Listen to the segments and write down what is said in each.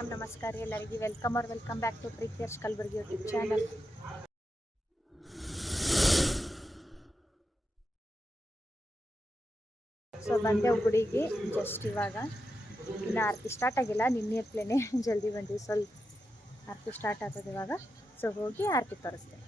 ನಮಸ್ಕಾರ ಎಲ್ಲರಿಗೂ welcome back to ಪ್ರೀತಿಯರ್ಸ್ ಕಲಬುರ್ಗಿ ಯೂಟ್ಯೂಬ್ ಚಾನಲ್. ಸೊ ಬಂದೆ ಗುಡಿಗೆ ಜಸ್ಟ್ ಇವಾಗ. ಇನ್ನು ಆರತಿ ಸ್ಟಾರ್ಟ್ ಆಗಿಲ್ಲ, ನಿನ್ನೆ ಇರ್ಲೇನೆ ಜಲ್ದಿ ಬಂದ್ವಿ. ಸ್ವಲ್ಪ ಆರತಿ ಸ್ಟಾರ್ಟ್ ಆಗ್ತದೆ ಇವಾಗ. ಸೊ ಹೋಗಿ ಆರತಿ ತೋರಿಸ್ತೇನೆ.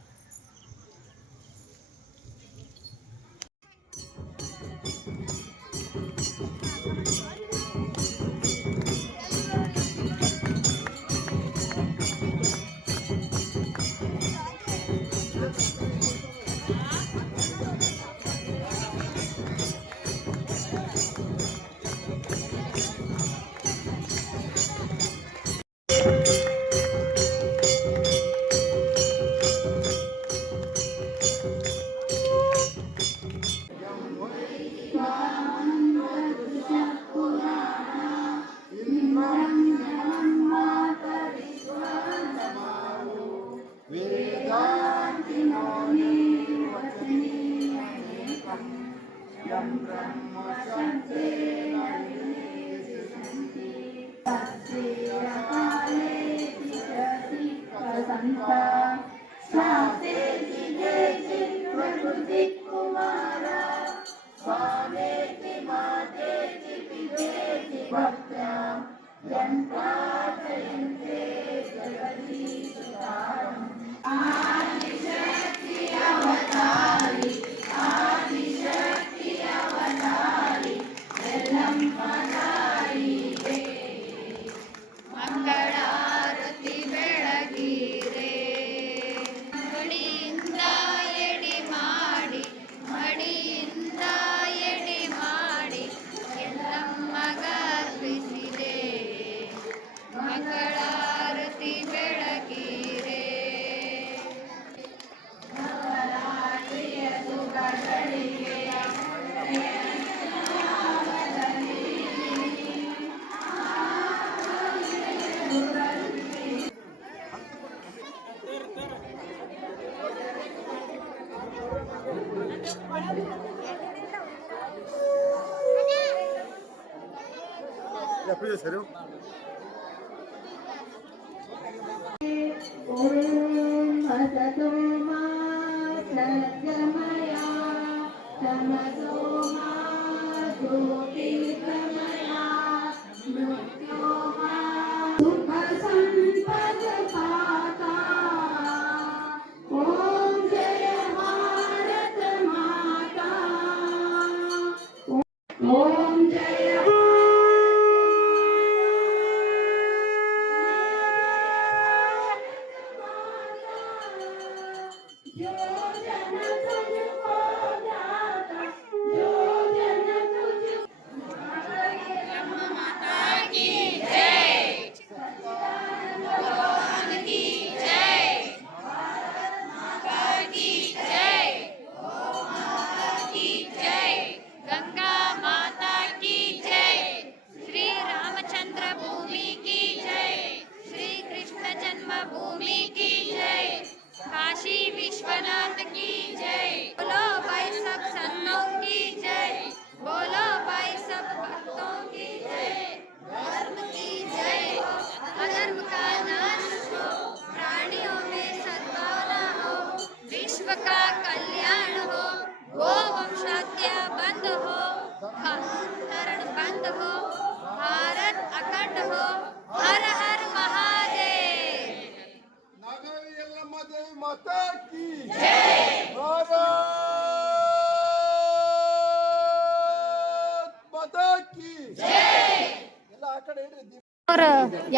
Sério?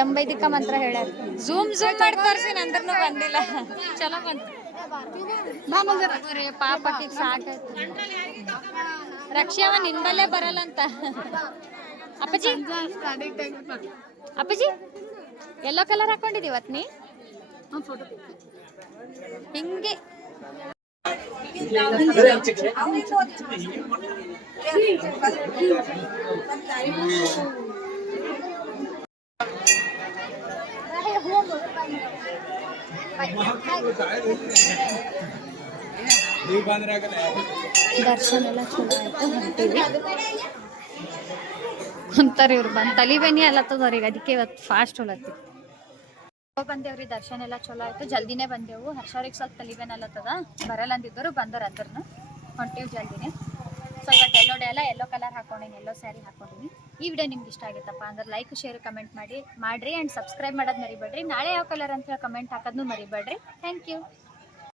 ಎಂಬೈದಿಕ ಮಂತ್ರ ಹೇಳ್ಯಾರ. ಝೂಮ್ ಮಾಡಿ ತೋರಿಸಿ, ನಂದ್ರೂ ಬಂದಿಲ್ಲ. ಚಲೋ ಬಂತು. ಪಾಪಕ್ಕೆ ಸಾಕಾಯ್ತು. ರಕ್ಷಾವ ನಿಂದಲೇ ಬರಲ್ಲಂತ. ಅಪ್ಪಾಜಿ ಅಪ್ಪಾಜಿ ಯೆಲ್ಲೋ ಕಲರ್ ಹಾಕೊಂಡಿದೀವತ್ ನೀ ಹಿಂಗೆ. ದರ್ಶನ ಎಲ್ಲ ಚಲೋ ಆಯ್ತು. ಹೊಂಟಿವಿ ಅಂತಾರೆ ಇವ್ರು ಬಂದು ತಲಿಬೇನಿ ಅಲ್ಲತ್ತದವ್ರಿಗೆ, ಅದಕ್ಕೆ ಇವತ್ತು ಫಾಸ್ಟ್ ಹೊಲತ್ತಿ ಬಂದೇವ್ರಿ. ದರ್ಶನ ಎಲ್ಲ ಚಲೋ ಆಯ್ತು, ಜಲ್ದಿನೇ ಬಂದೆವು. ಹರ್ಷವ್ರಿಗೆ ಸ್ವಲ್ಪ ತಲಿಬೇನ್ ಅಲ್ಲತ್ತದ, ಬರಲ್ಲ ಅಂದಿದ್ದರು, ಬಂದರ ಅಂದ್ರನು ಹೊಂಟೀವಿ ಜಲ್ದಿನೇ. ಸೊ ಇವತ್ತು ಎಲ್ಲೋ ಕಲರ್ ಹಾಕೊಂಡಿನಿ, ಎಲ್ಲೋ ಸ್ಯಾರಿ ಹಾಕೊಂಡಿನಿ. ಈ ವಿಡಿಯೋ ನಿಮ್ಗೆ ಇಷ್ಟ ಆಗಿತ್ತಪ್ಪ ಅಂದ್ರೆ ಲೈಕ್, ಶೇರ್, ಕಮೆಂಟ್ ಮಾಡಿರಿ ಆ್ಯಂಡ್ ಸಬ್ಸ್ಕ್ರೈಬ್ ಮಾಡೋದು ಮರಿಬೇಡ್ರಿ. ನಾಳೆ ಯಾವ ಕಲರ್ ಅಂತ ಹೇಳಿ ಕಮೆಂಟ್ ಹಾಕೋದನ್ನು ಮರಿಬೇಡ್ರಿ. Thank you.